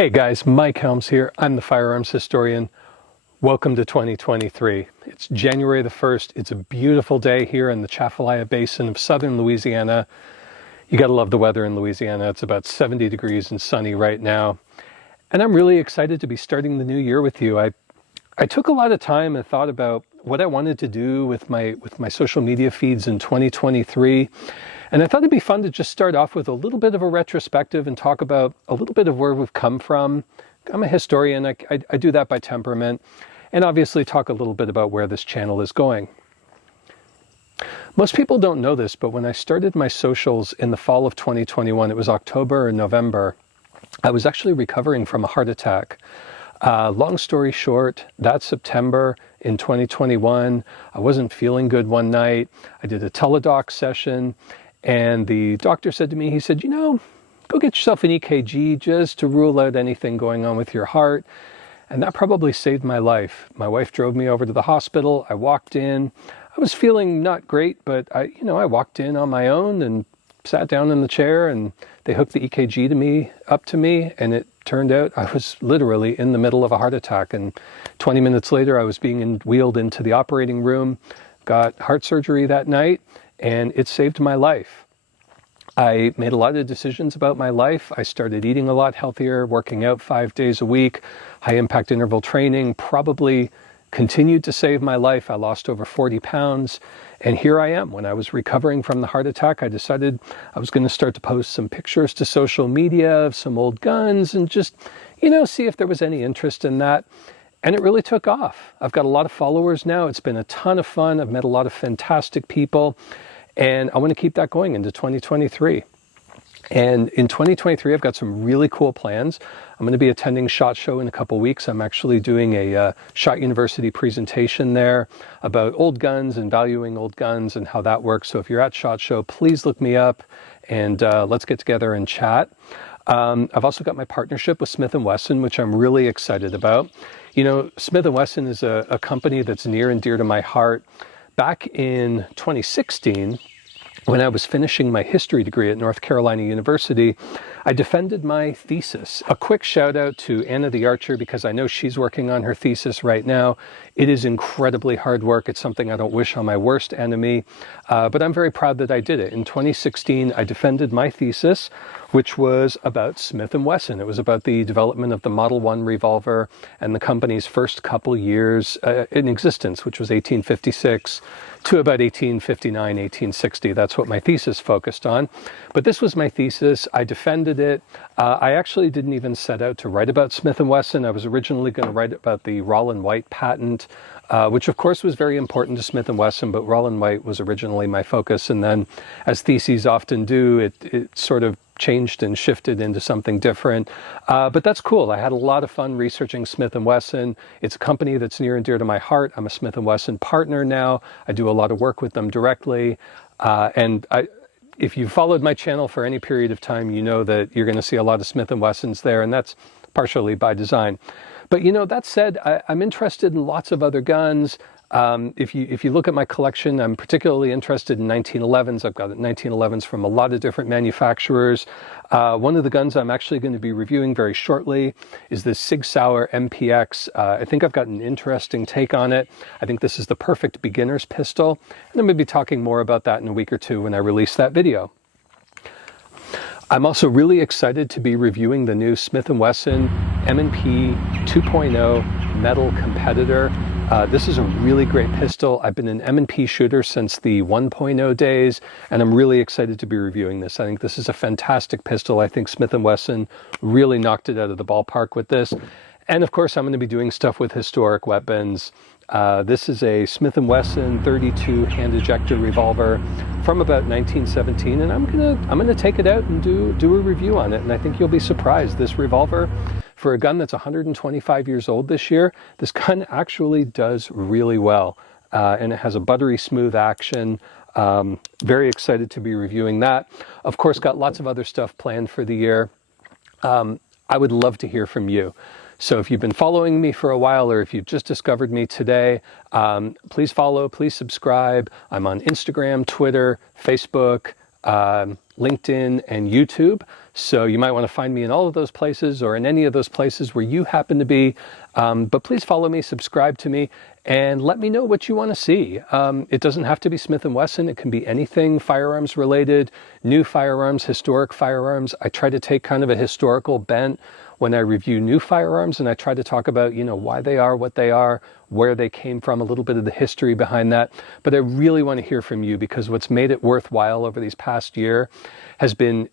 Hey guys, Mike Helms here. I'm the firearms historian. Welcome to 2023. It's January the 1st. It's a beautiful day here in the Chafalaya Basin of southern Louisiana. You gotta love the weather in Louisiana. It's about 70 degrees and sunny right now. And I'm really excited to be starting the new year with you. I took a lot of time and thought about what I wanted to do with my social media feeds in 2023. And I thought it'd be fun to just start off with a little bit of a retrospective and talk about a little bit of where we've come from. I'm a historian, I do that by temperament, and obviously talk a little bit about where this channel is going. Most people don't know this, but when I started my socials in the fall of 2021, it was October or November, I was actually recovering from a heart attack. Long story short, that September in 2021, I wasn't feeling good one night. I did a teledoc session, and the doctor said to me, he said, go get yourself an EKG just to rule out anything going on with your heart. And that probably saved my life. My wife drove me over to the hospital. I walked in. I was feeling not great, but I walked in on my own and sat down in the chair, and they hooked the EKG up to me, and it turned out I was literally in the middle of a heart attack. And 20 minutes later, I was being wheeled into the operating room, got heart surgery that night, and it saved my life. I made a lot of decisions about my life. I started eating a lot healthier, working out 5 days a week, high impact interval training, probably continued to save my life. I lost over 40 pounds. And here I am. When I was recovering from the heart attack, I decided I was going to start to post some pictures to social media of some old guns and just, see if there was any interest in that. And it really took off. I've got a lot of followers now. It's been a ton of fun. I've met a lot of fantastic people. And I want to keep that going into 2023. And in 2023, I've got some really cool plans. I'm going to be attending SHOT Show in a couple weeks. I'm actually doing a SHOT University presentation there about old guns and valuing old guns and how that works. So if you're at SHOT Show, please look me up and let's get together and chat. I've also got my partnership with Smith & Wesson, which I'm really excited about. Smith & Wesson is a company that's near and dear to my heart. Back in 2016, when I was finishing my history degree at North Carolina University, I defended my thesis. A quick shout out to Anna the Archer, because I know she's working on her thesis right now. It is incredibly hard work. It's something I don't wish on my worst enemy, but I'm very proud that I did it. In 2016, I defended my thesis, which was about Smith & Wesson. It was about the development of the Model 1 revolver and the company's first couple years in existence, which was 1856 to about 1859, 1860. That's what my thesis focused on. But this was my thesis. I defended it. I actually didn't even set out to write about Smith & Wesson. I was originally going to write about the Rollin White patent, which of course was very important to Smith & Wesson, but Rollin White was originally my focus. And then, as theses often do, it sort of changed and shifted into something different. But that's cool. I had a lot of fun researching Smith & Wesson. It's a company that's near and dear to my heart. I'm a Smith & Wesson partner now. I do a lot of work with them directly. If you've followed my channel for any period of time, you know that you're going to see a lot of Smith & Wessons there, and that's partially by design. But that said, I'm interested in lots of other guns. If you look at my collection, I'm particularly interested in 1911s. I've got 1911s from a lot of different manufacturers. One of the guns I'm actually going to be reviewing very shortly is the Sig Sauer MPX. I think I've got an interesting take on it. I think this is the perfect beginner's pistol. And I'm going to be talking more about that in a week or two when I release that video. I'm also really excited to be reviewing the new Smith & Wesson M&P 2.0 Metal Competitor. This is a really great pistol. I've been an M&P shooter since the 1.0 days, and I'm really excited to be reviewing this. I think this is a fantastic pistol. I think Smith & Wesson really knocked it out of the ballpark with this. And of course, I'm going to be doing stuff with historic weapons. This is a Smith & Wesson 32 hand ejector revolver from about 1917, and I'm gonna take it out and do a review on it. And I think you'll be surprised. This revolver, for a gun that's 125 years old this year, this gun actually does really well, and it has a buttery smooth action. Very excited to be reviewing that. Of course, got lots of other stuff planned for the year. I would love to hear from you. So if you've been following me for a while, or if you've just discovered me today, please follow, please subscribe. I'm on Instagram, Twitter, Facebook, LinkedIn, and YouTube. So you might want to find me in all of those places or in any of those places where you happen to be. But please follow me, subscribe to me, and let me know what you want to see. It doesn't have to be Smith & Wesson. It can be anything firearms related, new firearms, historic firearms. I try to take kind of a historical bent when I review new firearms, and I try to talk about, why they are what they are, where they came from, a little bit of the history behind that. But I really want to hear from you, because what's made it worthwhile over these past year has been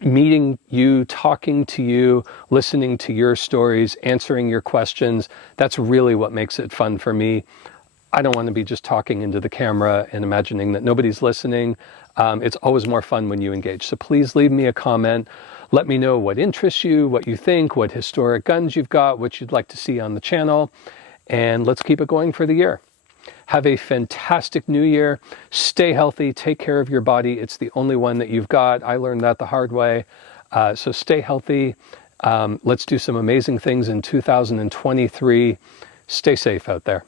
meeting you, talking to you, listening to your stories, answering your questions. That's really what makes it fun for me. I don't want to be just talking into the camera and imagining that nobody's listening. It's always more fun when you engage. So please leave me a comment. Let me know what interests you, what you think, what historic guns you've got, what you'd like to see on the channel. And let's keep it going for the year. Have a fantastic new year. Stay healthy. Take care of your body. It's the only one that you've got. I learned that the hard way. So stay healthy. Let's do some amazing things in 2023. Stay safe out there.